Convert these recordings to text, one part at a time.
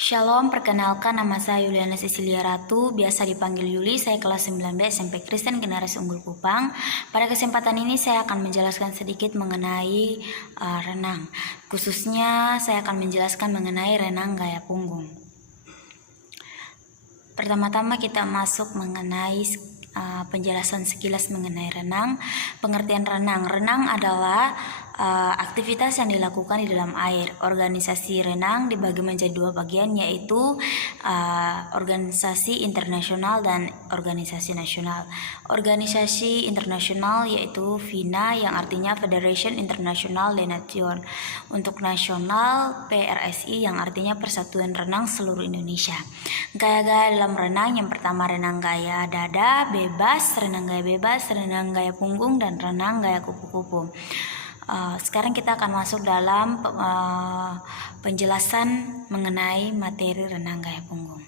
Shalom, perkenalkan nama saya Yuliana Cecilia Ratu, biasa dipanggil Yuli, saya kelas 9B SMP Kristen Generasi Unggul Kupang. Pada kesempatan ini saya akan menjelaskan sedikit mengenai renang. Khususnya saya akan menjelaskan mengenai renang gaya punggung. Pertama-tama kita masuk mengenai penjelasan sekilas mengenai renang. Pengertian renang. Renang adalah aktivitas yang dilakukan di dalam air. Organisasi renang dibagi menjadi dua bagian, yaitu organisasi internasional dan organisasi nasional. Organisasi internasional yaitu FINA, yang artinya Federation International des Nations. Untuk nasional, PRSI, yang artinya Persatuan Renang Seluruh Indonesia. Gaya-gaya dalam renang, yang pertama renang gaya dada bebas, renang gaya bebas, renang gaya punggung, dan renang gaya kupu-kupu. Sekarang kita akan masuk dalam penjelasan mengenai materi renang gaya punggung.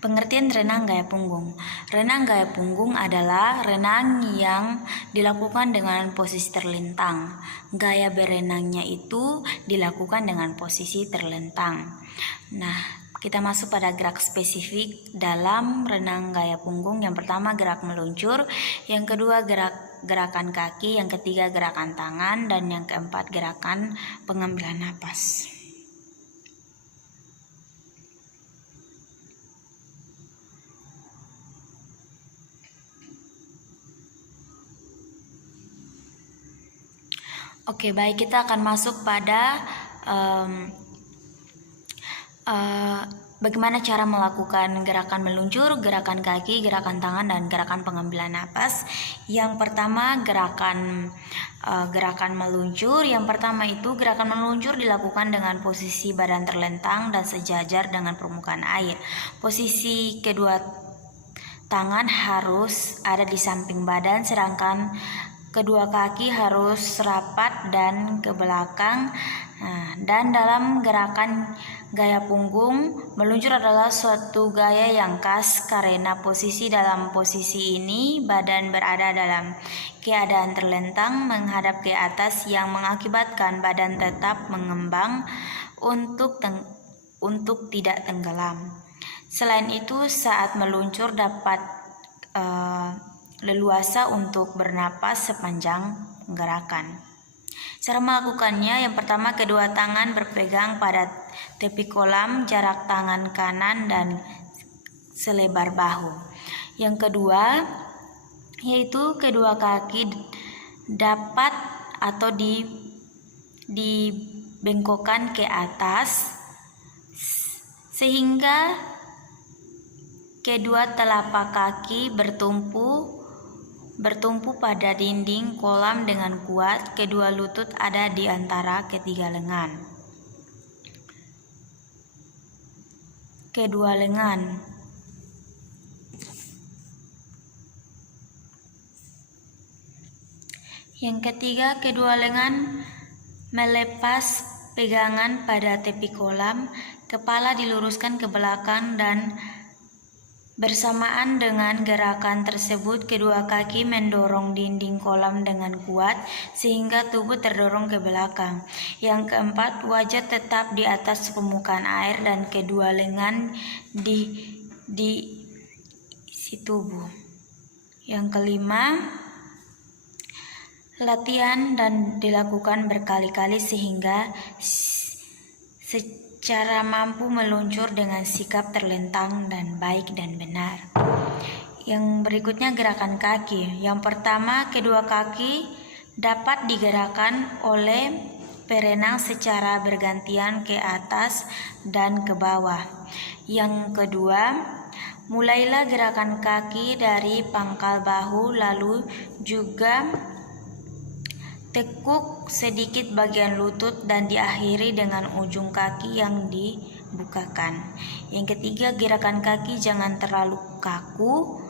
Pengertian renang gaya punggung. Renang gaya punggung adalah renang yang dilakukan dengan posisi terlentang. Gaya berenangnya itu dilakukan dengan posisi terlentang. Nah, kita masuk pada gerak spesifik dalam renang gaya punggung. Yang pertama gerak meluncur, yang kedua gerakan kaki, yang ketiga gerakan tangan, dan yang keempat gerakan pengambilan napas. Oke, baik, kita akan masuk pada bagaimana cara melakukan gerakan meluncur, gerakan kaki, gerakan tangan, dan gerakan pengambilan napas. Yang pertama gerakan meluncur. Yang pertama itu gerakan meluncur dilakukan dengan posisi badan terlentang dan sejajar dengan permukaan air. Posisi kedua tangan harus ada di samping badan, sedangkan kedua kaki harus rapat dan ke belakang. Dan dalam gerakan gaya punggung, meluncur adalah suatu gaya yang khas karena dalam posisi ini badan berada dalam keadaan terlentang menghadap ke atas, yang mengakibatkan badan tetap mengembang untuk tidak tenggelam. Selain itu, saat meluncur dapat leluasa untuk bernapas sepanjang gerakan. Cara melakukannya, yang pertama kedua tangan berpegang pada tepi kolam, jarak tangan kanan dan selebar bahu. Yang kedua yaitu kedua kaki dapat atau dibengkokkan ke atas sehingga kedua telapak kaki bertumpu pada dinding kolam dengan kuat. Kedua lutut ada di antara ketiga lengan. Yang ketiga, kedua lengan melepas pegangan pada tepi kolam, kepala diluruskan ke belakang, dan bersamaan dengan gerakan tersebut, kedua kaki mendorong dinding kolam dengan kuat sehingga tubuh terdorong ke belakang. Yang keempat, wajah tetap di atas permukaan air dan kedua lengan di isi tubuh. Yang kelima, latihan dan dilakukan berkali-kali sehingga secara mampu meluncur dengan sikap terlentang dan baik dan benar. Yang berikutnya gerakan kaki. Yang pertama, kedua kaki dapat digerakkan oleh perenang secara bergantian ke atas dan ke bawah. Yang kedua, mulailah gerakan kaki dari pangkal bahu, lalu juga tekuk sedikit bagian lutut dan diakhiri dengan ujung kaki yang dibukakan. Yang ketiga, gerakan kaki jangan terlalu kaku,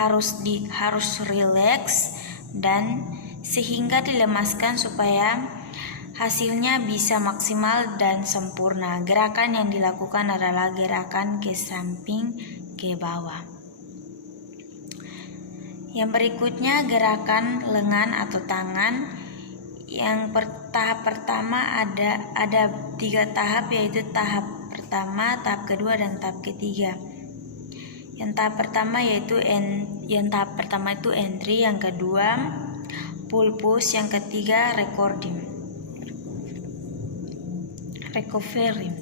harus rileks dan sehingga dilemaskan supaya hasilnya bisa maksimal dan sempurna. Gerakan yang dilakukan adalah gerakan ke samping ke bawah. Yang berikutnya gerakan lengan atau tangan. Tahap pertama ada 3 tahap, yaitu tahap pertama, tahap kedua, dan tahap ketiga. Yang tahap pertama itu entry, yang kedua pulpus, yang ketiga recovery.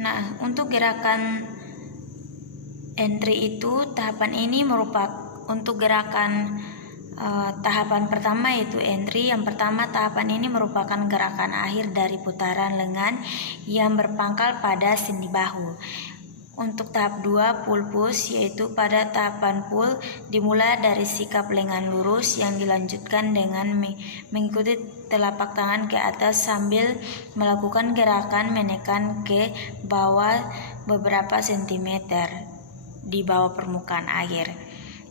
Nah, untuk gerakan entry itu tahapan ini merupakan untuk gerakan tahapan pertama yaitu entry. Yang pertama, tahapan ini merupakan gerakan akhir dari putaran lengan yang berpangkal pada sendi bahu. Untuk tahap 2 pulpus, yaitu pada tahapan pull dimulai dari sikap lengan lurus yang dilanjutkan dengan mengikuti telapak tangan ke atas sambil melakukan gerakan menekan ke bawah beberapa sentimeter di bawah permukaan air.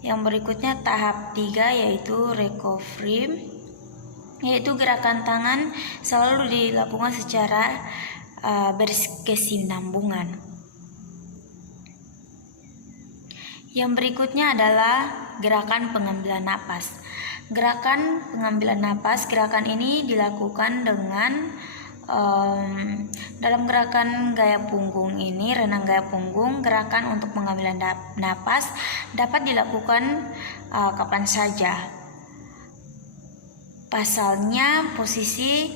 Yang berikutnya tahap 3 yaitu recovery, yaitu gerakan tangan selalu dilakukan secara berkesinambungan. Yang berikutnya adalah gerakan pengambilan napas. Gerakan pengambilan napas, gerakan ini dilakukan dengan dalam gerakan gaya punggung ini, renang gaya punggung, gerakan untuk pengambilan napas dapat dilakukan kapan saja. Pasalnya, posisi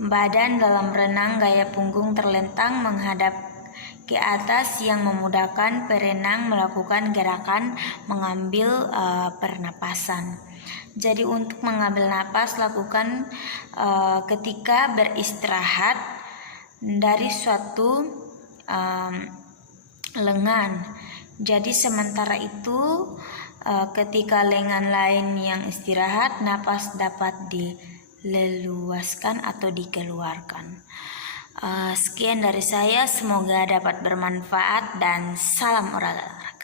badan dalam renang gaya punggung terlentang menghadap ke atas yang memudahkan perenang melakukan gerakan mengambil pernapasan. Jadi untuk mengambil napas lakukan ketika beristirahat dari suatu lengan. Jadi sementara itu ketika lengan lain yang istirahat, napas dapat dileluaskan atau dikeluarkan. Sekian dari saya, semoga dapat bermanfaat dan salam olahraga.